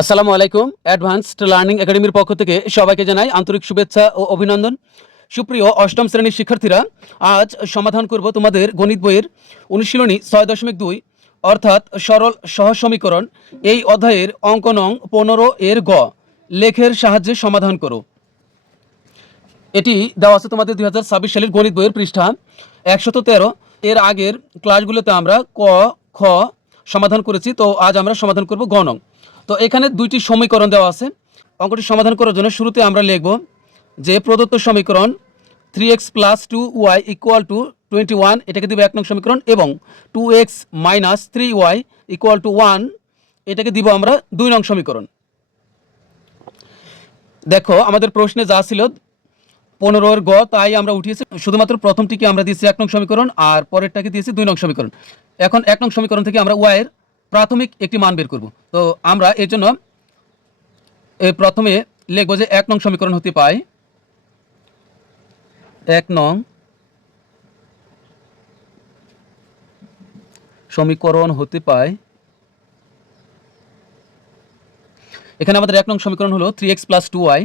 আসসালামু আলাইকুম। Advanced learning একাডেমির পক্ষ থেকে সবাইকে জানাই আন্তরিক শুভেচ্ছা ও অভিনন্দন। সুপ্রিয় অষ্টম শ্রেণীর শিক্ষার্থীরা, আজ সমাধান করব তোমাদের গণিত বইয়ের অনুশীলনী ৬.২ অর্থাৎ সরল সহজ সমীকরণ। এই অধ্যায়ের অঙ্ক নং ১৫ এর গ, লেখের সাহায্যে সমাধান করো। এটি দেওয়া আছে তোমাদের ২০২৬ সালের গণিত বইয়ের পৃষ্ঠা ১১৩। এর আগের ক্লাসগুলোতে আমরা ক, খ সমাধান করেছি, তো আজ আমরা সমাধান করব গ নং। তো এখানে দুইটি সমীকরণ দেওয়া আছে। অঙ্কটি সমাধান করার জন্য শুরুতে আমরা লিখব যে প্রদত্ত সমীকরণ 3x + 2y = 21, এটাকে দিব ১ নং সমীকরণ, এবং 2x - 3y = 1, এটাকে দিব আমরা ২ নং সমীকরণ। দেখো আমাদের প্রশ্নে যা ছিল ১৫ গ, তাই আমরা উঠিয়েছি। শুধুমাত্র প্রথমটিকে আমরা দিয়েছি ১ নং সমীকরণ, আর পরেরটাকে দিয়েছি ২ নং সমীকরণ। এখন ১ নং সমীকরণ থেকে আমরা ওয়াই এর প্রাথমিক একটি মান বের করব। তো আমরা এর জন্য প্রথমে লিখব যে ১ নং সমীকরণ হতে পাই ১ নং সমীকরণ হতে পায়, এখানে আমাদের ১ নং সমীকরণ হলো 3x + 2y,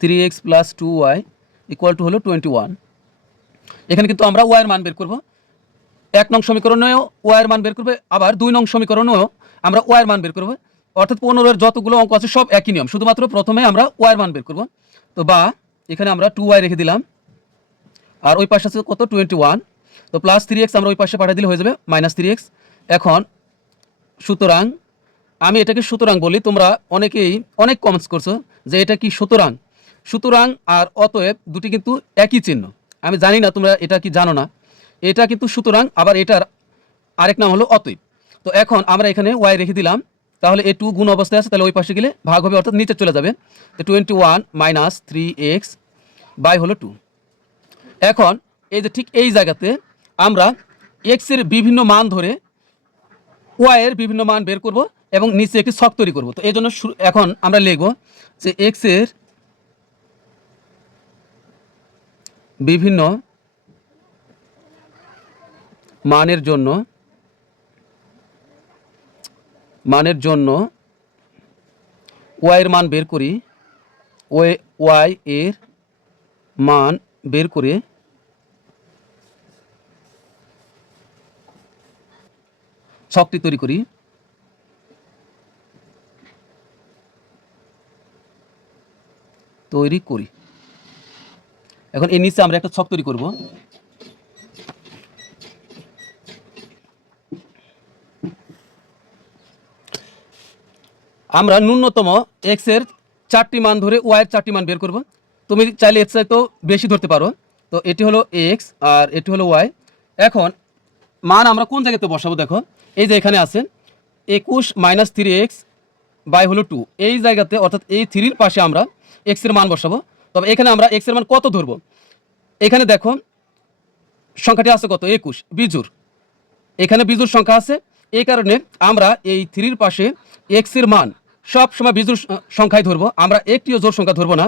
3x + 2y = হলো 21। এখানে কিন্তু আমরা ওয়াই এর মান বের করব। ১ নং সমীকরণেও ওয়াই এর মান বের করবে, আবার ২ নং সমীকরণেও আমরা ওয়াই এর মান বের করব। অর্থাৎ ১৫ এর যতগুলো অঙ্ক আছে সব একই নিয়ম, শুধুমাত্র প্রথমে আমরা ওয়াই এর মান বের করব। তো বা এখানে আমরা 2y রেখে দিলাম, আর ওই পাশে আছে কত 21, তো +3x আমরা ওই পাশে পাঠিয়ে দিলে হয়ে যাবে -3x। এখন সুতরাং আমি এটাকে সুতরাং বলি, তোমরা অনেকেই অনেক কমেন্টস করছো যে এটা কি সুতরাং। সুতরাং আর অতএব দুটি কিন্তু একই চিহ্ন। আমি জানি না তোমরা এটা কি জানো না, এটা কিন্তু সুতরাং, আবার এটার আরেক নাম হলো অতএব। তো এখন আমরা এখানে ওয়াই রেখে দিলাম, তাহলে এই 2 গুণ অবস্থায় আছে, তাহলে ওই পাশে গেলে ভাগ হবে, অর্থাৎ নিচে চলে যাবে। তো 21 - 3x বাই হলো 2। এখন এই যে ঠিক এই জায়গাতে আমরা এক্স এর বিভিন্ন মান ধরে ওয়াই এর বিভিন্ন মান বের করব এবং নিচে একটি ছক তৈরি করব। তো এই জন্য এখন আমরা লিখব যে এক্স এর বিভিন্ন মানের জন্য ওয়াই এর মান বের করি, ওয়াই এর মান বের করে ছকটি তৈরি করি। এখন এর নিচে আমরা একটা ছক তৈরি করব। আমরা ন্যূনতম এক্স এর 4টি মান ধরে ওয়াই এর 4টি মান বের করব। তুমি চাইলে এর চাইতেও বেশি ধরতে পারো। তো এটি হলো এক্স আর এটি হলো ওয়াই। এখন মান আমরা কোন জায়গাতে বসাবো, দেখো এই যে এখানে আছে 21 - 3x বাই হলো 2, এই জায়গাতে অর্থাৎ এই 3-র পাশে আমরা এক্স এর মান বসাবো। তবে এখানে আমরা এক্স এর মান কত ধরবো, এখানে দেখো সংখ্যাটি আছে কত 21 বিজোড়, এখানে বিজোড় সংখ্যা আছে, এই কারণে আমরা এই 3-র পাশে এক্স এর মান সব সময় বিজোড় সংখ্যায় ধরবো, আমরা একটিও জোড় সংখ্যা ধরবো না।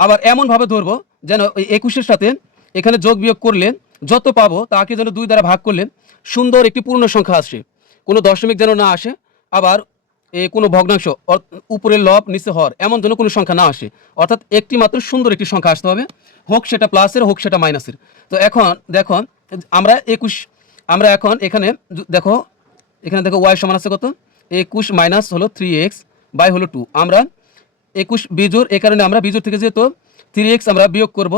আবার এমনভাবে ধরবো যেন ওই 21-এর সাথে এখানে যোগ বিয়োগ করলে যত পাবো তাকে যেন 2 দ্বারা ভাগ করলে সুন্দর একটি পূর্ণ সংখ্যা আসে, কোনো দশমিক যেন না আসে, আবার কোনো ভগ্নাংশ উপরে লব নিচে হর এমন যেন কোনো সংখ্যা না আসে, অর্থাৎ একটি মাত্র সুন্দর একটি সংখ্যা আসতে হবে, হোক সেটা প্লাসের হোক সেটা মাইনাসের। তো এখন দেখো আমরা 21, আমরা এখন এখানে দেখো ওয়াই সমান আছে কত 21 - হলো 3x বাই হলো 2। আমরা 21 বিজোড়, এই কারণে আমরা বিজোড় থেকে যেহেতু 3x আমরা বিয়োগ করব,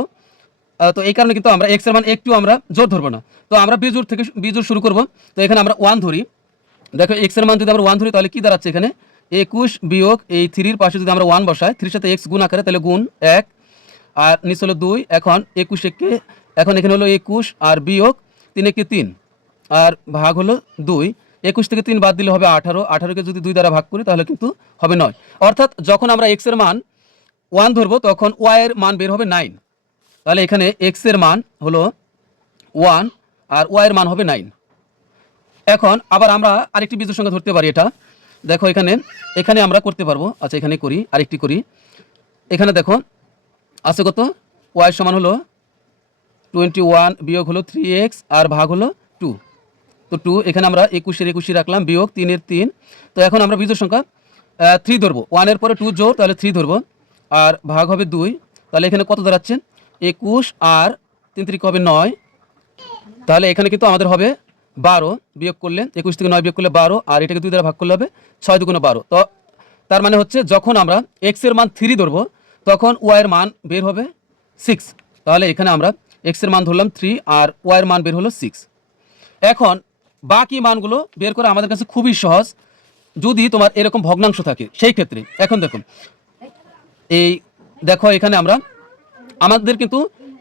তো এই কারণে কিন্তু আমরা x এর মান একটু আমরা জোর ধরবো না। তো আমরা বিজোড় শুরু করব। তো এখানে আমরা 1 ধরি, দেখো x এর মান যদি আমরা 1 ধরি তাহলে কি দাঁড়াচ্ছে এখানে 21 বিয়োগ এই 3-র পাশে যদি আমরা 1 বসাই, 3-র সাথে x গুণ আকারে, তাহলে গুণ 1 আর নিচে হলো 2। এখন 21 এখন এখানে হলো 21 আর বিয়োগ 3 3 আর ভাগ হলো 2। 21 থেকে 3 বাদ দিলে হবে 18, 18কে যদি 2 দ্বারা ভাগ করি তাহলে কিন্তু হবে 9। অর্থাৎ যখন আমরা x এর মান 1 ধরবো তখন y এর মান বের হবে 9। তাহলে এখানে x এর মান হলো 1 আর y এর মান হবে 9। এখন আবার আমরা আরেকটি বিজোড় সংখ্যা ধরতে পারি, এটা দেখো এখানে আমরা করতে পারবো। আচ্ছা এখানে করি, আরেকটি করি। এখানে দেখো আছে কত y সমান হলো 21 বিয়োগ হলো 3x আর ভাগ হলো 2। তো 2, এখানে আমরা 21 রাখলাম, বিয়োগ 3 3। তো এখন আমরা বিজোড় সংখ্যা 3 ধরবো, 1 এর পরে 2 জোড়, তাহলে 3 ধরবো, আর ভাগ হবে 2। তাহলে এখানে কত দাঁড়াচ্ছে? 21 আর 3 3 হবে 9। তাহলে এখানে কিন্তু আমাদের হবে 12, বিয়োগ করলে 21 থেকে 9 বিয়োগ করলে 12, আর এটাকে 2 দ্বারা ভাগ করলে হবে 6 2 12। তো তার মানে হচ্ছে যখন আমরা এক্স এর মান 3 ধরবো তখন ওয়াই এর মান বের হবে 6। তাহলে এখানে আমরা এক্স এর মান ধরলাম 3 আর ওয়াই এর মান বের হলো 6। এখন বাকি মানগুলো বের করা আমাদের কাছে খুবই সহজ যদি তোমার এরকম ভগ্নাংশ থাকে সেই ক্ষেত্রে। এখন দেখুন, এই দেখো এখানে আমাদের কিন্তু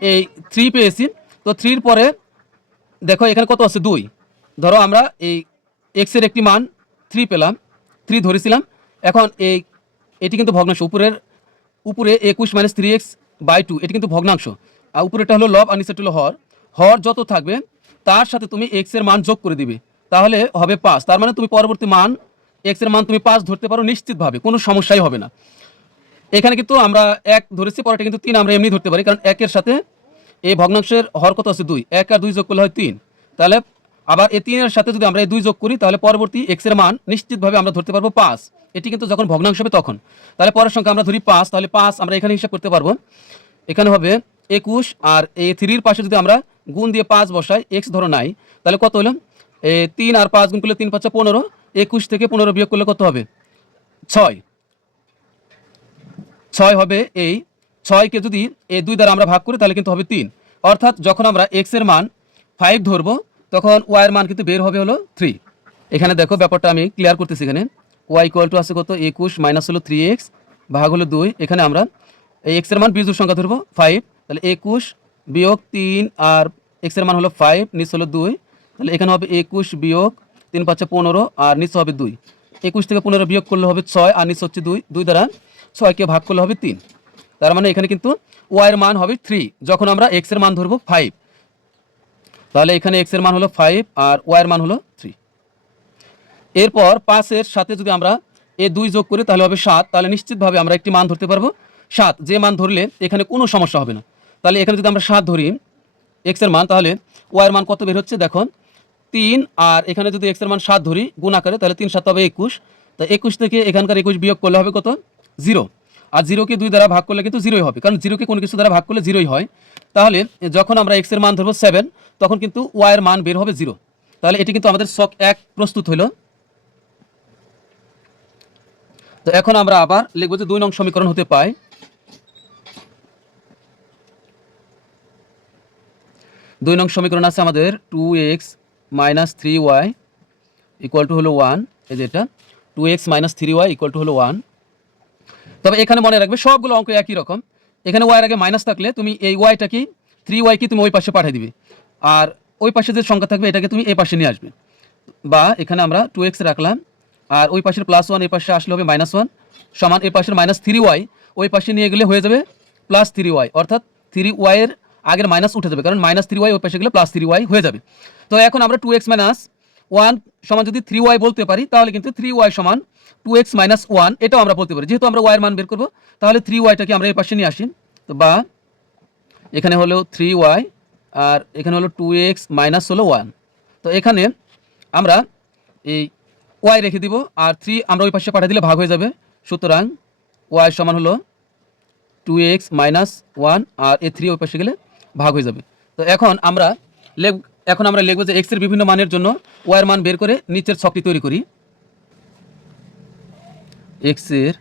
এই 3 পেয়েছি। তো 3 পরে দেখো এখানে কত আছে? 2। ধরো আমরা এই এক্স এর একটি মান 3 পেলাম, 3 ধরেছিলাম। এখন এটি কিন্তু ভগ্নাংশ, উপরে 21 - 3x/2 এটি কিন্তু ভগ্নাংশ, আর উপরেটা হলো লব আর নিচেটা হলো হর। হর যত থাকবে তার সাথে তুমি এক্স এর মান যোগ করে দিবে, তাহলে হবে 5। তার মানে তুমি পরবর্তী মান এক্স এর মান তুমি 5 ধরতে পারো নিশ্চিতভাবে, কোনো সমস্যাই হবে না। এখানে কিন্তু আমরা 1 ধরেছি, পরেটা কিন্তু 3 আমরা এমনি ধরতে পারি, কারণ 1 এর সাথে এই ভগ্নাংশের হর কত আছে? 2। 1 আর 2 যোগ করলে হয় 3। তাহলে আবার এই 3 এর সাথে যদি আমরা এই 2 যোগ করি তাহলে পরবর্তী এক্স এর মান নিশ্চিতভাবে আমরা ধরতে পারবো 5। এটি কিন্তু যখন ভগ্নাংশ হবে তখন। তাহলে পরের সংখ্যা আমরা ধরি 5, তাহলে 5 আমরা এখানে হিসাব করতে পারবো। এখানে হবে 21, আর এই 3 এর পাশে যদি আমরা গুণ দিয়ে 5 বসাই, এক্স ধরো নাই, তাহলে কত হলো? 3 আর 5 গুণ করলে 3 5 15। 21 থেকে 15 বিয়োগ করলে কত হবে? 6। 6 হবে। এই 6কে যদি এই 2 দ্বারা আমরা ভাগ করি তাহলে কিন্তু হবে 3। অর্থাৎ যখন আমরা এক্স এর মান 5 ধরবো তখন ওয়াই এর মান কিন্তু বের হবে হলো 3। এখানে দেখো ব্যাপারটা আমি ক্লিয়ার করতেছি। এখানে ওয়াই ইকুয়াল টু আছে কত? 21 মাইনাস হলো 3x ভাগ হলো 2। এখানে আমরা এই এক্স এর মান বিজোড় সংখ্যা ধরবো 5, তাহলে 21 বিয়োগ 3 আর এক্স এর মান হলো 5, নিচ হলো 2। তাহলে এখানে হবে 21 বিয়োগ 3 5 15 আর নিচ হবে 2। 21 থেকে 15 বিয়োগ করলে হবে 6 আর নিচ হচ্ছে 2। 2 দ্বারা 6কে ভাগ করলে হবে 3। তার মানে এখানে কিন্তু ওয়াই এর মান হবে 3 যখন আমরা এক্স এর মান ধরবো 5। তাহলে এখানে এক্স এর মান হলো 5 আর ওয়াই এর মান হলো 3। এরপর 5 এর সাথে যদি আমরা এই 2 যোগ করি তাহলে হবে 7। তাহলে নিশ্চিতভাবে আমরা একটি মান ধরতে পারবো 7, যে মান ধরলে এখানে কোনো সমস্যা হবে না। তাহলে এখানে যদি আমরা 7 ধরি এক্স এর মান, তাহলে ওয়াই এর মান কত বের হচ্ছে দেখো? 3। আর এখানে যদি এক্স এর মান 7 ধরি গুণ আকারে, তাহলে 3 7 হবে 21। তো 21 থেকে এখানকার 21 বিয়োগ করলে হবে কত? 0। আর 0কে 2 দ্বারা ভাগ করলে কিন্তু 0ই হবে, কারণ 0কে কোনো কিছু দ্বারা ভাগ করলে 0ই হয়। তাহলে যখন আমরা এক্স এর মান ধরবো 7 তখন কিন্তু ওয়াই এর মান বের হবে 0। তাহলে এটি কিন্তু আমাদের শক 1 প্রস্তুত হলো। তো এখন আমরা আবার লিখবো যে 2 নং সমীকরণ হতে পায় 2 নং সমীকরণ আছে আমাদের 2x - 3y ইকুয়াল টু হলো 1। এই যে এটা 2x - 3y ইকুয়াল টু হলো 1। তবে এখানে মনে রাখবে সবগুলো অঙ্ক একই রকম। এখানে ওয়াই এর আগে মাইনাস থাকলে তুমি এই ওয়াইটা কি 3y কি তুমি ওই পাশে পাঠিয়ে দিবে, আর ওই পাশে যে সংখ্যা থাকবে এটাকে তুমি এই পাশে নিয়ে আসবে। বা এখানে আমরা 2x রাখলাম, আর ওই পাশের +1 এই পাশে আসলে হবে -1 সমান এই পাশের -3y ওই পাশে নিয়ে গেলে হয়ে যাবে +3y, অর্থাৎ 3y এর আগের মাইনাস উঠে যাবে, কারণ -3y ওই পাশে গেলে +3y হয়ে যাবে। তো এখন আমরা 2x - 1 সমান যদি 3y বলতে পারি তাহলে কিন্তু 3y সমান 2x - 1 এটাও আমরা বলতে পারি। যেহেতু আমরা y এর মান বের করব তাহলে 3yটাকে আমরা এই পাশে নিয়ে আসি। তো বা এখানে হলো 3y আর এখানে হলো 2x মাইনাস হলো 1। তো এখানে আমরা এই y রেখে দিব, আর 3 আমরা ওই পাশে পাঠিয়ে দিলে ভাগ হয়ে যাবে। সুতরাং y সমান হলো 2x - 1 আর এই 3 ওই পাশে গেলে ভাগ হয়ে যাবে। তো এখন আমরা লিখব যে x এর বিভিন্ন মানের জন্য y এর মান বের করে নিচের ছকটি তৈরি করি। x এর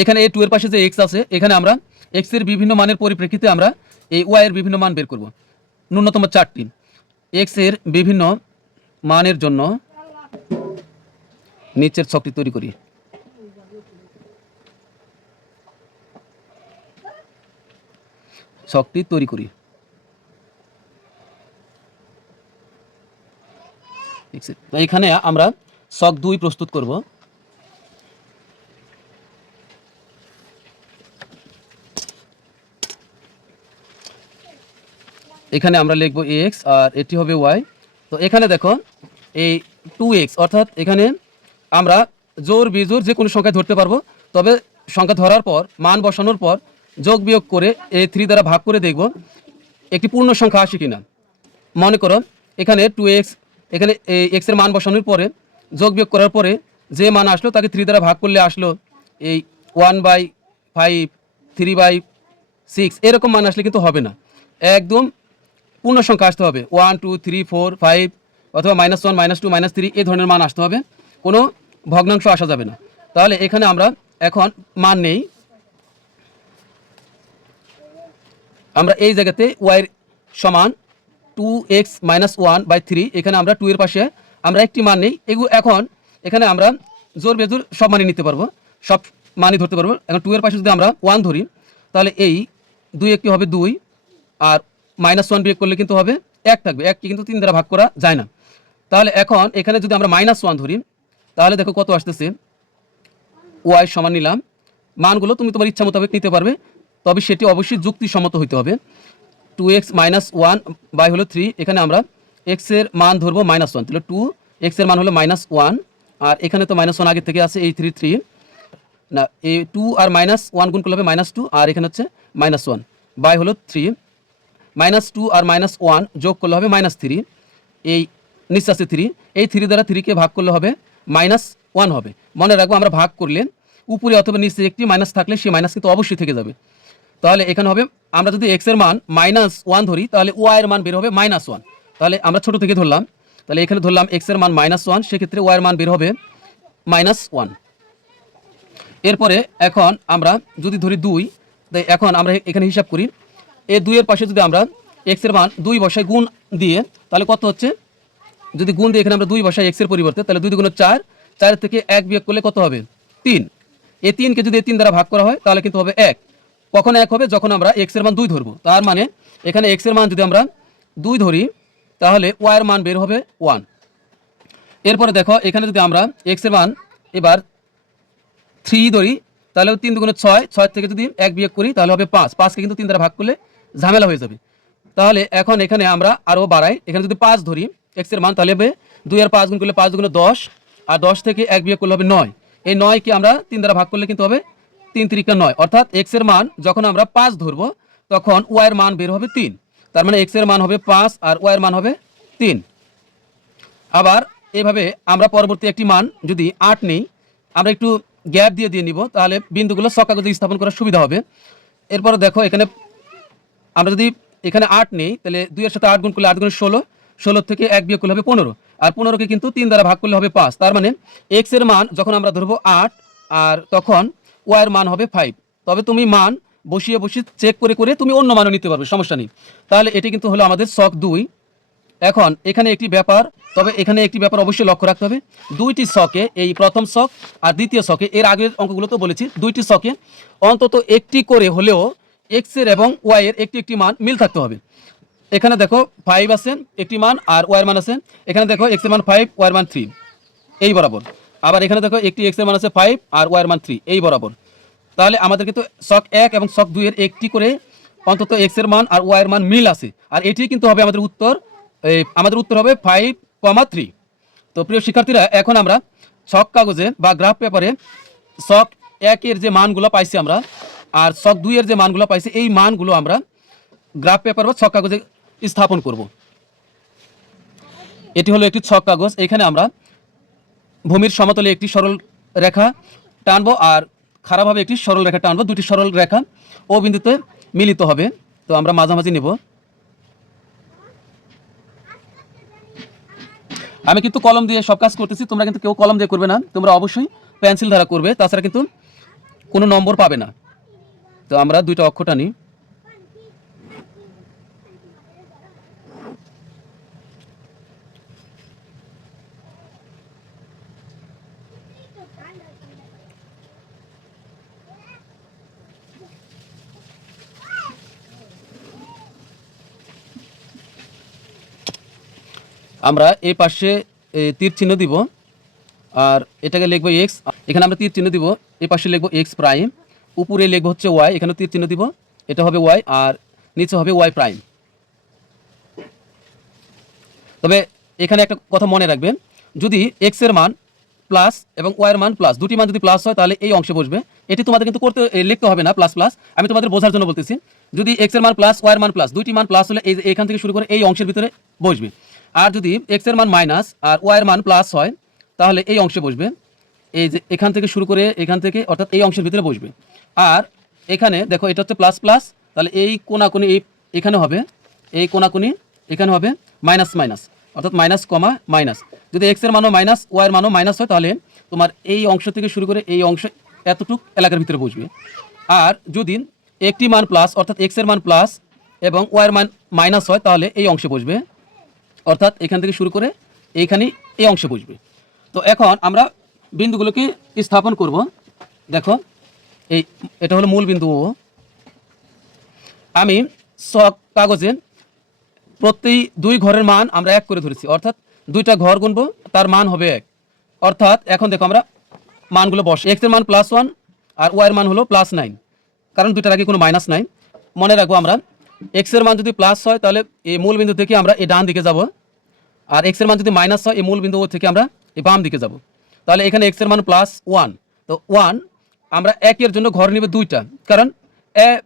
এখানে এই 2 এর পাশে যে x আছে এখানে আমরা x এর বিভিন্ন মানের পরিপ্রেক্ষিতে আমরা এই y এর বিভিন্ন মান বের করব। ন্যূনতম 4টি x এর বিভিন্ন মানের জন্য নিচের ছকটি তৈরি করি। ছকটি তৈরি করি। তো এখানে আমরা ছক 2 প্রস্তুত করব। এখানে আমরা লিখব x আর এটি হবে y। তো এখানে দেখো এই 2x অর্থাৎ এখানে আমরা জোড় বিজোড় যে কোনো সংখ্যা ধরতে পারবো, তবে সংখ্যা ধরার পর মান বসানোর পর যোগ বিয়োগ করে এই 3 দ্বারা ভাগ করে দেখব একটি পূর্ণ সংখ্যা আসে কিনা। মনে করো এখানে 2x, এখানে x এর মান বসানোর পরে যোগ বিয়োগ করার পরে যে মান আসলো তাকে 3 দ্বারা ভাগ করলে আসলো এই 1/5, 3/6 এরকম মান আসলে কিন্তু হবে না, একদম পূর্ণ সংখ্যা আসতে হবে। 1 2 3 4 5 অথবা -1 -2 -3 এই ধরনের মান আসতে হবে, কোনো ভগ্নাংশ আসা যাবে না। তাহলে এখানে আমরা এখন মান নেই, আমরা এই জায়গাতে y সমান 2x - 1/3, এখানে আমরা 2 এর পাশে আমরা একটি মান নেই। এখন এখানে আমরা জোর বেজোর সব মানই নিতে পারবো, সব মানই ধরতে পারবো। এখন 2 এর পাশে যদি আমরা 1 ধরি তাহলে এই 2 একটি হবে 2, আর -1 বিয়োগ করলে কিন্তু হবে 1 থাকবে, 1কে কিন্তু 3 দ্বারা ভাগ করা যায় না। তাহলে এখন এখানে যদি আমরা -1 ধরি তাহলে দেখো কত আসতেছে, y সমান নিলাম, মানগুলো তুমি তোমার ইচ্ছা মোতাবেক নিতে পারবে, তবে সেটি অবশ্যই যুক্তিসম্মত হতে হবে। 2x - 1/3, এখানে আমরা x এর মান ধরবো -1, তাহলে 2x এর মান হলো -1, আর এখানে তো -1 আগে থেকে আছে, এই 3 না, এই 2 আর -1 গুণ করলে হবে -2, আর এখানে হচ্ছে -1 বাই হলো 3, -2 আর -1 যোগ করলে হবে -3, এই নিচে আছে 3, এই 3 দ্বারা 3কে ভাগ করলে হবে -1 হবে। মনে রাখবো আমরা ভাগ করলে উপরে অথবা নিচে একটি মাইনাস থাকলে সেই মাইনাস কিন্তু অবশ্যই থেকে যাবে। তাহলে এখানে হবে, আমরা যদি x এর মান -1 ধরি তাহলে y এর মান বের হবে -1, তাহলে আমরা ছোট থেকে ধরলাম, তাহলে এখানে ধরলাম x এর মান -1, সেক্ষেত্রে y এর মান বের হবে -1। এরপরে এখন আমরা যদি ধরি 2, তাই এখন আমরা এখানে হিসাব করি, এই 2 এর পাশে যদি আমরা x এর মান 2 বসাই গুণ দিয়ে, তাহলে কত হচ্ছে, যদি গুণ দিয়ে এখানে আমরা 2 বসাই x এর পরিবর্তে, তাহলে 2 × 4, 4 থেকে 1 বিয়োগ করলে কত হবে 3, এই 3কে যদি 3 দ্বারা ভাগ করা হয় তাহলে কিন্তু হবে 1। কখন 1 হবে, যখন আমরা x এর মান 2 ধরবো। তার মানে এখানে x এর মান যদি আমরা 2 ধরি তাহলে y এর মান বের হবে 1। এরপরে দেখো এখানে যদি আমরা x এর মান এবার 3 ধরি তাহলে 3 × 6, 6 থেকে যদি 1 বিয়োগ করি তাহলে হবে 5, 5কে কিন্তু 3 দ্বারা ভাগ করলে ঝামেলা হয়ে যাবে। তাহলে এখন এখানে আমরা আরও বাড়াই, এখানে যদি 5 ধরি x এর মান, তাহলে হবে 2 আর 5 গুণ করলে 5 × 10, আর 10 থেকে 1 বিয়োগ করলে হবে 9, এই 9কে আমরা 3 দ্বারা ভাগ করলে কিন্তু হবে 3 × 3 = 9, অর্থাৎ x এর মান যখন আমরা 5 ধরবো তখন y এর মান বের হবে 3, তার মানে x এর মান হবে 5 আর y এর মান হবে 3। আবার এভাবে আমরা পরবর্তী একটি মান যদি 8 নেই, আমরা একটু গ্যাপ দিয়ে নিব, তাহলে বিন্দুগুলো ছক কাগজে স্থাপন করার সুবিধা হবে। এরপর দেখো এখানে আমরা যদি এখানে 8 নেই, তাহলে 2 এর সাথে 8 গুণ করলে 8 × 16, 16 থেকে 1 বিয়োগ করলে হবে 15, আর 15কে কিন্তু 3 দ্বারা ভাগ করলে হবে 5, তার মানে x এর মান যখন আমরা ধরবো 8 আর তখন y এর মান হবে 5। তবে তুমি মান বসিয়ে চেক করে তুমি অন্য মানও নিতে পারবে, সমস্যা নেই। তাহলে এটি কিন্তু হলো আমাদের ছক 2। এখন এখানে একটি ব্যাপার, তবে এখানে একটি ব্যাপার অবশ্যই লক্ষ্য রাখতে হবে, দুইটি ছকে, এই প্রথম ছক আর দ্বিতীয় ছকে, এর আগের অঙ্কগুলো তো বলেছি, দুইটি ছকে অন্তত একটি করে হলেও x এর এবং y এর একটি মান মিল থাকতে হবে। এখানে দেখো 5 আছে একটি মান, আর y এর মান আছে, এখানে দেখো x এর মান 5, y এর মান 3, এই বরাবর। আবার এখানে দেখো একটি x এর মান আছে 5 আর y এর মান 3, এই বরাবর। তাহলে আমাদের কিন্তু ছক 1 এবং ছক 2 এর একটি করে অন্তত x এর মান আর y এর মান মিল আছে, আর এটি কিন্তু হবে আমাদের উত্তর। আমাদের উত্তর হবে 5,3। তো প্রিয় শিক্ষার্থীরা, এখন আমরা ছক কাগজে বা গ্রাফ পেপারে ছক 1 এর যে মানগুলো পাইছি আমরা, আর ছক 2 এর যে মানগুলো পাইছি, এই মানগুলো আমরা গ্রাফ পেপার বা ছক কাগজে স্থাপন করব। এটি হলো একটি ছক কাগজ, এখানে আমরা ভূমির সমতলে একটি সরল রেখা টানবো আর খারাপভাবে একটি সরল রেখা টানবো, দুটি সরল রেখা ও বিন্দুতে মিলিত হবে। তো আমরা মাঝামাঝি নেব। আমি কিন্তু কলম দিয়ে সব কাজ করতেছি, তোমরা কিন্তু কেউ কলম দিয়ে করবে না, তোমরা অবশ্যই পেন্সিল দ্বারা করবে, তাছাড়া কিন্তু কোনো নম্বর পাবে না। তো আমরা দুইটা অক্ষ টানি। আমরা এই পাশে তীর চিহ্ন দিব, আর এটাকে লিখবো এক্স, এখানে আমরা তীর চিহ্ন দিব, এই পাশে লিখবো এক্স প্রাইম, উপরে লিখবো হচ্ছে ওয়াই, এখানে তীর চিহ্ন দিব, এটা হবে ওয়াই, আর নিচে হবে ওয়াই প্রাইম। তবে এখানে একটা কথা মনে রাখবেন, যদি এক্স এর মান প্লাস এবং ওয়াই এর মান প্লাস, দুটি মান যদি প্লাস হয় তাহলে এই অংশে বসবে। এটি তোমাদের কিন্তু লিখতে হবে না প্লাস প্লাস, আমি তোমাদের বোঝার জন্য বলতেছি। যদি এক্স এর মান প্লাস ওয়াই এর মান প্লাস, দুইটি মান প্লাস হলে এই এখান থেকে শুরু করে এই অংশের ভিতরে বসবে। আর যদি এক্স এর মান মাইনাস আর ওয়াই এর মান প্লাস হয় তাহলে এই অংশে বসবে, এই যে এখান থেকে শুরু করে এখান থেকে অর্থাৎ এই অংশের ভিতরে বসবে। আর এখানে দেখো এটা হচ্ছে প্লাস প্লাস, তাহলে এই কোনাকুনি এই এখানে হবে, এই কোনাকুনি এখানে হবে মাইনাস মাইনাস, অর্থাৎ মাইনাস কমা মাইনাস। যদি এক্স এর মানও মাইনাস ওয়াই এর মানও মাইনাস হয় তাহলে তোমার এই অংশ থেকে শুরু করে এই অংশ এতটুক এলাকার ভিতরে বসবে। আর যদি একটি মান প্লাস অর্থাৎ এক্স এর মান প্লাস এবং ওয়াই এর মান মাইনাস হয় তাহলে এই অংশে বসবে, অর্থাৎ এখান থেকে শুরু করে এইখানে এই অংশে বসবে। তো এখন আমরা বিন্দুগুলোকে স্থাপন করব। দেখো এটা হলো মূল বিন্দু ও। আমি সব কাগজে প্রতি দুই ঘরের মান আমরা এক করে ধরেছি, অর্থাৎ দুইটা ঘর গুনবো তার মান হবে এক। অর্থাৎ এখন দেখো আমরা মানগুলো বসে, এক্স এর মান +1 আর ওয়াই এর মান হলো +9, কারণ দুইটার আগে কোনো মাইনাস নাই। মনে রাখবো আমরা এক্স এর মান যদি প্লাস হয় তাহলে এই মূল বিন্দু থেকে আমরা এই ডান দিকে যাব, আর এক্স এর মান যদি মাইনাস হয় এই মূল বিন্দু থেকে আমরা এই বাম দিকে যাব। তাহলে এখানে এক্স এর মান +1, তো 1 আমরা একের জন্য ঘর নিবে দুইটা, কারণ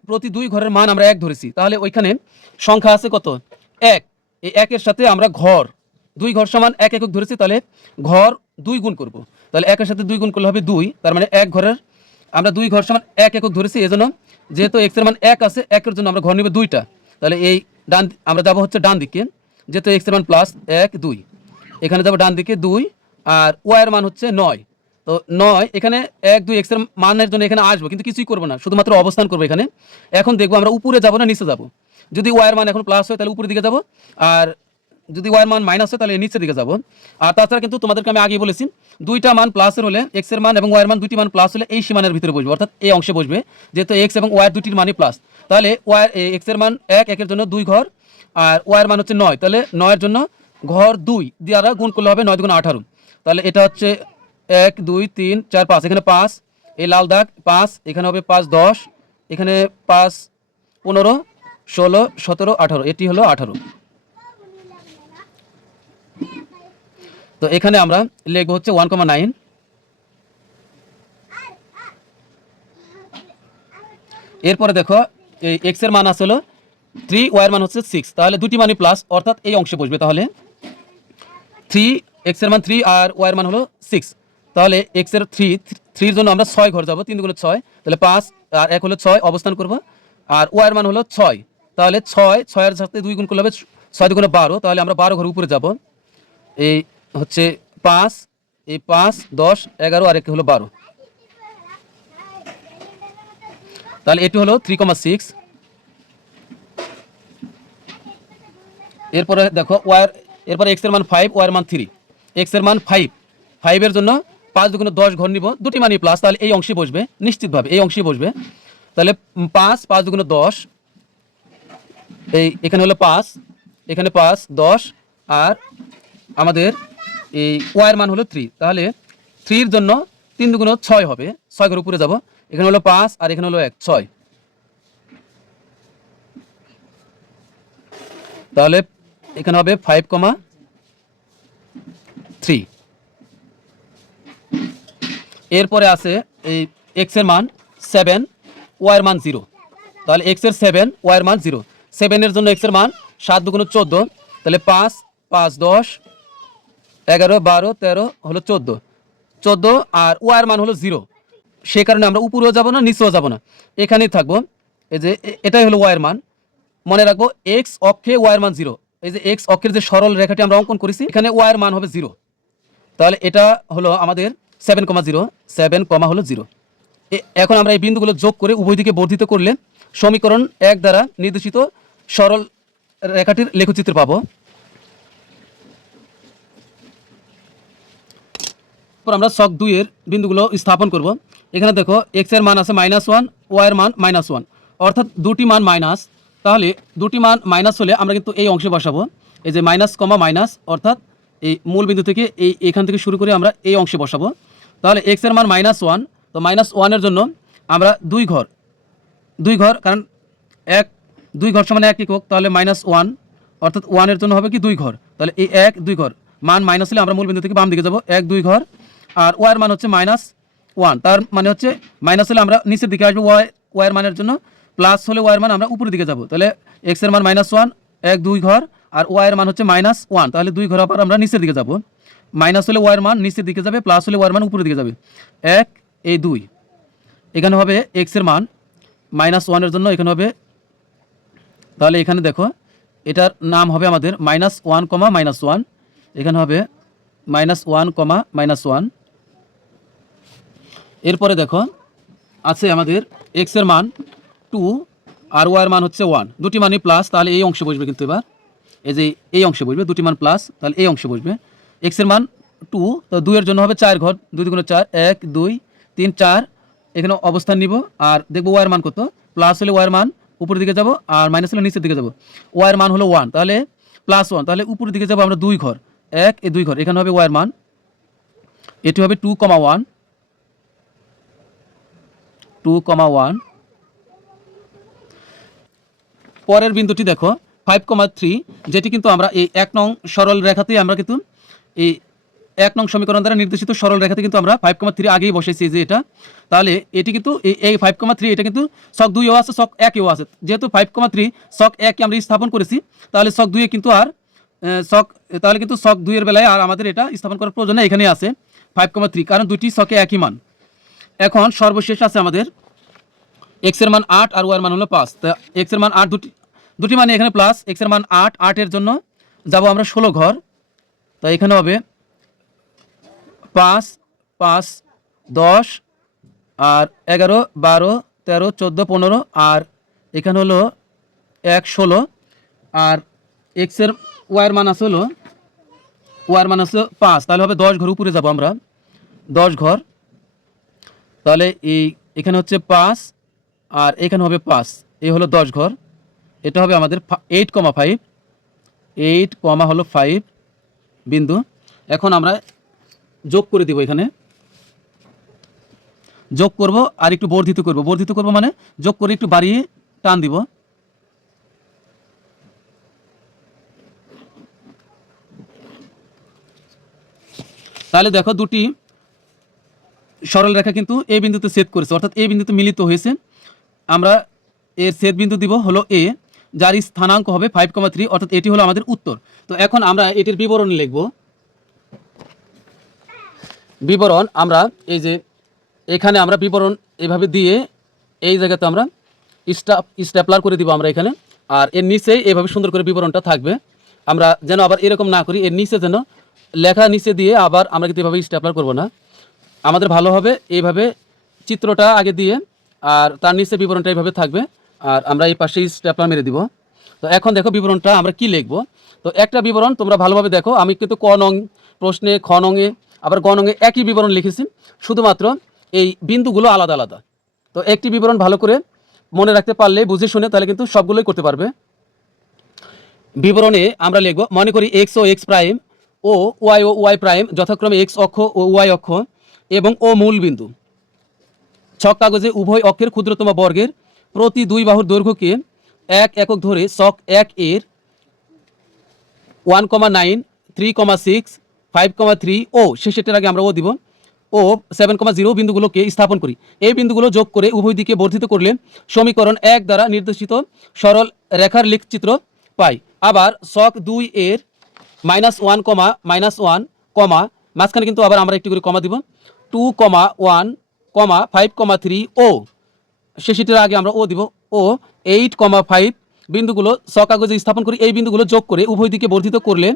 প্রতি দুই ঘরের মান আমরা এক ধরেছি। তাহলে ওইখানে সংখ্যা আছে কত? এক। এই একের সাথে আমরা ঘর, দুই ঘর সমান এক একক ধরেছি, তাহলে ঘর দুই গুণ করব। তাহলে একের সাথে দুই গুণ করলে হবে দুই, তার মানে এক ঘরের আমরা দুই ঘর সমান এক একক ধরেছি। এজন্য যেহেতু এক্স এর মান এক আছে, একের জন্য আমরা ঘর নিব দুইটা। তাহলে এই ডান আমরা যাব হচ্ছে ডান দিকে, যেহেতু এক্স এর মান +1 2, এখানে যাব ডান দিকে 2, আর ওয়াই এর মান হচ্ছে 9। তো 9 এখানে 1 2 এক্স এর মানের জন্য এখানে আসবো, কিন্তু কিছুই করবো না, শুধুমাত্র অবস্থান করবো এখানে। এখন দেখবো আমরা উপরে যাব না নিচে যাব। যদি ওয়াই এর মান এখন প্লাস হয় তাহলে উপরের দিকে যাব, আর যদি ওয়াই এর মান মাইনাস হয় তাহলে নিচের দিকে যাব। আর তাছাড়া কিন্তু তোমাদেরকে আমি আগে বলেছি দুইটা মান প্লাসের হলে এক্স এর মান এবং ওয়াই এর মান দুইটি মান প্লাস হলে এই সীমানার ভিতরে বসবে, অর্থাৎ এই অংশে বসবে। যেহেতু এক্স এবং ওয়াই দুটির মানই প্লাস, তাহলে ওয়াই এক্স এর মান 1 একের জন্য 2 ঘর, আর ওয়াই এর মান হচ্ছে 9, তাহলে 9 এর জন্য ঘর 2 দ্বারা গুণ করলে হবে 9 2 18। তাহলে এটা হচ্ছে 1 2 3 4 5, এখানে 5, এই লাল দাগ 5, এখানে হবে 5 10, এখানে 5 15 16 17 18, এটি হলো 18। তো এখানে আমরা লিখব হচ্ছে 1,9। এরপরে দেখো এই এক্স এর মান আসলে 3, ওয়াই এর মান হচ্ছে 6, তাহলে দুটি মানই প্লাস, অর্থাৎ এই অংশে বসবে। তাহলে 3 এক্স এর মান 3 আর ওয়াই এর মান হলো 6, তাহলে এক্স এর 3 এর জন্য আমরা 6 ঘর যাব, 3 × 6, তাহলে 5 আর 1 হলো 6 অবস্থান করব। আর ওয়াই এর মান হলো 6, তাহলে 6 এর সাথে 2 গুণ করলে হবে 6 2 12, তাহলে আমরা 12 ঘর উপরে যাব। এই হচ্ছে 5, এই 5 10 11 আর 1 হলো 12, তাহলে এটি হলো 3,6। এরপরে দেখো এরপরে এক্স এর মান 5, ওয়াই এর মান 3। এক্স এর মান 5 এর জন্য 5 2 10 ঘর নিব, দুটি মানই প্লাস, তাহলে এই অংশে বসবে নিশ্চিতভাবে, এই অংশে বসবে। তাহলে 5 2 10, এখানে হলো 5, এখানে 5 10, আর আমাদের এই ওয়াই এর মান হলো 3, তাহলে 3 এর জন্য 3 2 6 হবে, 6 ঘর উপরে যাব। এখানে হলো 5 আর এখানে হলো 1 6, তাহলে এখানে হবে 5,3। এরপরে আছে এই এক্স এর মান 7, ওয়াই এর মান 0, তাহলে এক্স এর 7 ওয়াই এর মান 0। 7 এর জন্য এক্স এর মান 7 2 14, তাহলে 5 5 10 11 12 13 হলো 14, আর ওয়াই এর মান হলো 0। সে কারণে আমরা উপরেও যাব না নিচেও যাব না, এখানেই থাকবো। এই যে এটাই হলো ওয়াই এর মান। মনে রাখবো এক্স অক্ষে ওয়াই এর মান 0, এই যে এক্স অক্ষের যে সরল রেখাটি আমরা অঙ্কন করেছি এখানে ওয়াই এর মান হবে 0, তাহলে এটা হলো আমাদের 7,0, 7, হলো 0। এখন আমরা এই বিন্দুগুলো যোগ করে উভয় দিকে বর্ধিত করলে সমীকরণ 1 দ্বারা নির্দেশিত সরল রেখাটির লেখচিত্র পাবো। আমরা ছক 2 এর বিন্দুগুলো স্থাপন করব। এখানে দেখো এক্স এর মান আছে -1, ওয়াই এর মান -1, অর্থাৎ দুটি মান মাইনাস। তাহলে দুটি মান মাইনাস হলে আমরা কিন্তু এই অংশে বসাবো, এই যে মাইনাস কমা মাইনাস, অর্থাৎ এই মূল বিন্দু থেকে এখান থেকে শুরু করে আমরা এই অংশে বসাবো। তাহলে এক্স এর মান -1, তো -1 এর জন্য আমরা দুই ঘর, কারণ 2 ঘর সমান 1 একক, তাহলে -1, অর্থাৎ 1 এর জন্য হবে কি 2 ঘর। তাহলে এই 1 2 ঘর মান মাইনাস হলে আমরা মূল বিন্দু থেকে বাম দিকে যাব, 1 2 ঘর। আর ওয়াই এর মান হচ্ছে -1, তার মানে হচ্ছে মাইনাস হলে আমরা নিচের দিকে আসবো, ওয়াই এর মানের জন্য প্লাস হলে ওয়াই এর মান আমরা উপরের দিকে যাব। তাহলে এক্স এর মান -1 1 2 ঘর, আর ওয়াইয়ের মান হচ্ছে -1, তাহলে 2 ঘর আবার আমরা নিচের দিকে যাব। মাইনাস হলে ওয়াইয়ের মান নিচের দিকে যাবে, প্লাস হলে ওয়াইয়ের মান উপরের দিকে যাবে। 1 এই 2, এখানে হবে এক্সের মান -1 এর জন্য এখানে হবে, তাহলে এখানে দেখো এটার নাম হবে আমাদের -1, -1, এখানে হবে -1, -1। এরপরে দেখো আছে আমাদের এক্সের মান 2 আর ওয়াইয়ের মান হচ্ছে 1, দুটি মানই প্লাস, তাহলে এই অংশে বসবে কিন্তু এবার এই যে এই অংশে বসবে, দুটি মান প্লাস তাহলে এই অংশে বসবে। এক্সের মান 2, তো 2 এর জন্য হবে 4 ঘর, 2 × 4, 1 2 3 4, এখানে অবস্থান নিব আর দেখবো ওয়াইয়ের মান কত। প্লাস হলে ওয়াইয়ের মান উপরের দিকে যাব, আর মাইনাস হলে নিচের দিকে যাব। ওয়াইয়ের মান হলো 1, তাহলে +1, তাহলে উপরের দিকে যাব আমরা 2 ঘর, 1 এই 2 ঘর, এখানে হবে ওয়াইয়ের মান, এটি হবে 2,1, 2,1। পরের বিন্দুটি দেখো 5,3, যেটি কিন্তু আমরা এই 1 নং সরল রেখাতেই আমরা কিন্তু এই 1 নং সমীকরণ দ্বারা নির্দেশিত সরল রেখাতে কিন্তু আমরা 5,3 আগেই বসাইছি যে এটা, তাহলে এটি কিন্তু এই 5,3 এটা কিন্তু ছক 2 এও আছে, ছক 1 এও আছে। যেহেতু 5,3 ছক 1 আমরা স্থাপন করেছি, তাহলে ছক 2 এ কিন্তু আর তাহলে কিন্তু ছক 2 এর বেলায় আর আমাদের এটা স্থাপন করার প্রয়োজন নেই, এখানেই আছে 5,3, কারণ দুটি ছকে একই মান। এখন সর্বশেষ আছে আমাদের এক্স এর মান 8 আর ওয়াই এর মান হলো 5। তা এক্স এর মান 8, দুটি মানে এখানে প্লাস, এক্স এর মান 8, 8 এর জন্য যাব আমরা 16 ঘর, তাই এখানে হবে 5, 5 10 আর 11 12 13 14 15, আর এখানে হলো 1 16, আর এক্স এর ওয়াই এর মান আছে হলো ওয়াই এর মান আছে 5, তাহলে হবে 10 ঘর উপরে যাব আমরা, 10 ঘর, তাহলে এখানে হচ্ছে 5 আর এখানে হবে 5, এই হলো 10 ঘর। এটা হবে আমাদের 8,5, 8, হলো 5 বিন্দু। এখন আমরা যোগ করে দিব, এখানে যোগ করব আর একটু বর্ধিত করব, বর্ধিত করব মানে যোগ করে একটু বাড়িয়ে টান দিব। তাহলে দেখো দুটি সরল রেখা কিন্তু এই বিন্দুতে ছেদ করেছে, অর্থাৎ এই বিন্দুতে মিলিত হয়েছে। আমরা এর ছেদ বিন্দু দিব হলো এ, যার স্থানাঙ্ক হবে 5,3, অর্থাৎ এটি হলো আমাদের উত্তর। তো এখন আমরা এটির বিবরণ লিখব। বিবরণ আমরা এই যে এখানে আমরা বিবরণ এভাবে দিয়ে এই জায়গাতে আমরা স্ট্যাপলার করে দিব আমরা এখানে, আর এর নিচে এইভাবে সুন্দর করে বিবরণটা থাকবে। আমরা যেন আবার এরকম না করি, এর নিচে যেন লেখা নিচে দিয়ে আবার আমরা কিন্তু এভাবে স্ট্যাপলার করব না, আমাদের ভালো হবে এইভাবে চিত্রটা আগে দিয়ে আর তার নিচে বিবরণটা এইভাবে থাকবে, আর আমরা এই পাশে স্ট্যাপলার মেরে দিব। তো এখন দেখো বিবরণটা আমরা কি লিখব। তো একটা বিবরণ তোমরা ভালোভাবে দেখো, আমি কিন্তু ক নং প্রশ্নে, খ নংয়ে আবার গ নংয়ে একই বিবরণ লিখেছি, শুধুমাত্র এই বিন্দুগুলো আলাদা আলাদা। তো একটি বিবরণ ভালো করে মনে রাখতে পারলে, বুঝে শুনে, তাহলে কিন্তু সবগুলোই করতে পারবে। বিবরণে আমরা লিখব, মনে করি এক্স ও এক্স প্রাইম ও ওয়াই প্রাইম যথাক্রমে এক্স অক্ষ ও ওয়াই অক্ষ এবং ও মূল বিন্দু। ছক কাগজে উভয় অক্ষের ক্ষুদ্রতম বর্গের প্রতি 2 বাহুর দৈর্ঘ্যকে 1 একক ধরে ছক 1 এর 1,9 3,6 5,3 ও শেষেরটার আগে আমরা ও দিব ও 7,0 বিন্দুগুলোকে স্থাপন করি। এই বিন্দুগুলো যোগ করে উভয় দিকে বর্ধিত করলে সমীকরণ 1 দ্বারা নির্দেশিত সরল রেখার লিখচিত্র পাই। আবার ছক 2 এর -1, -1, মাঝখানে কিন্তু আবার আমরা একটু করে কমা দিব, 2,1, 5,3 ও শেষেরটার আগে আমরা ও দিব ও 8,5 বিন্দুগুলো ছক কাগজে স্থাপন করি। এই বিন্দুগুলো যোগ করে উভয় দিকে বর্ধিত করলে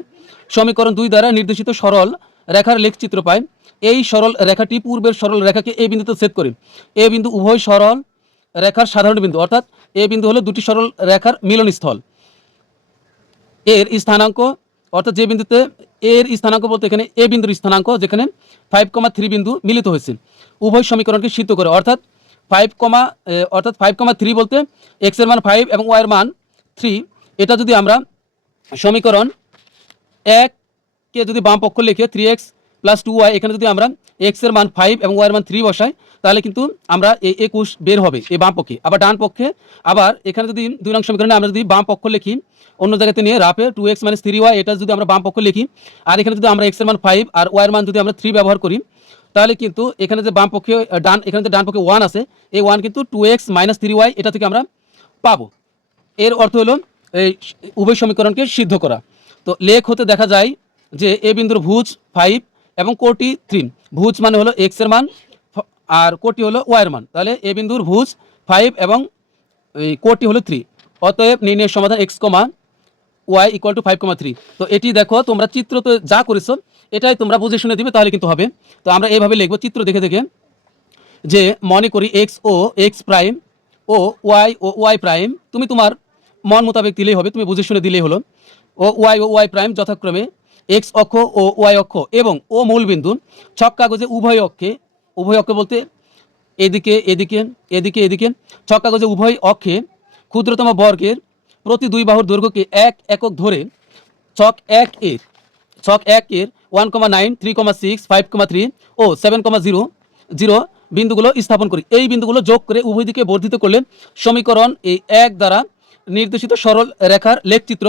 সমীকরণ 2 দ্বারা নির্দেশিত সরল রেখার লেখচিত্র পায়। এই সরল রেখাটি পূর্বের সরল রেখাকে এই বিন্দুতে ছেদ করে। এই বিন্দু উভয় সরল রেখার সাধারণ বিন্দু, অর্থাৎ এই বিন্দু হলো দুটি সরল রেখার মিলনস্থল। এর স্থানাঙ্ক, অর্থাৎ যে বিন্দুতে এর স্থানাঙ্ক বলতে এখানে এ বিন্দুর স্থানাঙ্ক, যেখানে 5,3 বিন্দু মিলিত হয়েছে, উভয় সমীকরণকে সিদ্ধ করে। অর্থাৎ 5,3 বলতে এক্স এর মান 5 এবং ওয়াই এর মান 3। এটা যদি আমরা সমীকরণ 1 যদি বাম পক্ষ লিখে 3x + 2y, এখানে যদি আমরা এক্স এর মান 5 এবং ওয়াই এর মান 3 বসাই, তাহলে কিন্তু আমরা এই 21 বের হবে এই বাম পক্ষে। আবার ডান পক্ষে আবার এখানে যদি 2 নং সমীকরণে আমরা যদি বাম পক্ষ লিখি অন্য জায়গাতে নিয়ে রাফে 2x - 3y, এটা যদি আমরা বাম পক্ষ লিখি, আর এখানে যদি আমরা এক্স এর মান 5 আর ওয়াই এর মান যদি আমরা 3 ব্যবহার করি, তাহলে কিন্তু এখানে যে বাম পক্ষে এখানে যে ডান পক্ষে 1 আছে, এই 1 কিন্তু 2x - 3y এটা থেকে আমরা পাবো। এর অর্থ হলো এই উভয় সমীকরণকে সিদ্ধ করা। তো লেখ হতে দেখা যায় যে এ বিন্দুর ভুজ 5 এবং কোটি 3। ভুজ মানে হলো এক্স এর মান আর কোটি হলো ওয়াই এর মান, তাহলে এ বিন্দুর ভুজ 5 এবং এই কোটি হলো 3। অতএব নির্ণয়ের সমাধান x comma y equal to 5,3। তো এটি দেখো তোমরা চিত্র তো যা করেছো এটাই তোমরা বুঝে শুনে দিবে, তাহলে কিন্তু হবে। তো আমরা এইভাবে লিখবো চিত্র দেখে দেখে, যে মনে করি এক্স ও এক্স প্রাইম ও ওয়াই প্রাইম, তুমি তোমার মন মোতাবেক দিলেই হবে, তুমি বুঝে শুনে দিলেই হলো। ও ওয়াই প্রাইম যথাক্রমে এক্স অক্ষ ও ওয়াই অক্ষ এবং ও মূল বিন্দু ছক কাগজে উভয় অক্ষে বলতে এদিকে এদিকে এদিকে এদিকে ছক কাগজে উভয় অক্ষে ক্ষুদ্রতম বর্গের প্রতি দুই বাহুর দৈর্ঘ্যকে এক একক ধরে ছক এক এর 1,9, 3,6, 5,3 ও 7,0 বিন্দুগুলো স্থাপন করি। এই বিন্দুগুলো যোগ করে উভয় দিকে বর্ধিত করলে সমীকরণ এই এক দ্বারা নির্দেশিত সরল রেখার লেখচিত্র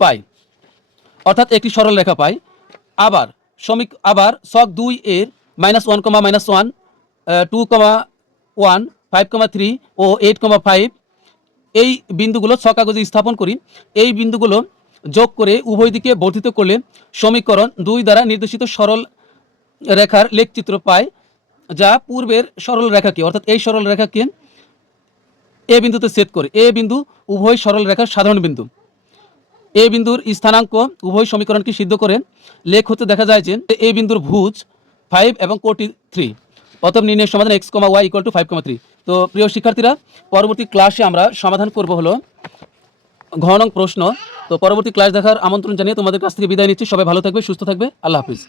পাই, অর্থাৎ একটি সরল রেখা পাই। আবার ছক 2 এর -1, -1, 2,1, 5,3 ও 8,5 এই বিন্দুগুলো ছক কাগজে স্থাপন করি। এই বিন্দুগুলো যোগ করে উভয় দিকে বর্ধিত করলে সমীকরণ 2 দ্বারা নির্দেশিত সরল রেখার লেখচিত্র পায়, যা পূর্বের সরল রেখাকে অর্থাৎ এই সরল রেখাকে এ বিন্দুতে ছেদ করে। এ বিন্দু উভয় সরল রেখার সাধারণ বিন্দু। এ বিন্দুর স্থানাঙ্ক উভয় সমীকরণকে সিদ্ধ করে লেখ হতে দেখা যায় যে এ বিন্দুর ভুজ 5 এবং কোটি 3। অতএব নির্ণয়ের সমাধান x comma y equal to 5,3। তো প্রিয় শিক্ষার্থীরা, পরবর্তী ক্লাসে আমরা সমাধান করব হলো ঘ নং প্রশ্ন। তো পরবর্তী ক্লাস দেখার আমন্ত্রণ জানিয়ে তোমাদের কাছ থেকে বিদায় নিচ্ছি। সবাই ভালো থাকবে, সুস্থ থাকবে। আল্লাহ হাফিজ।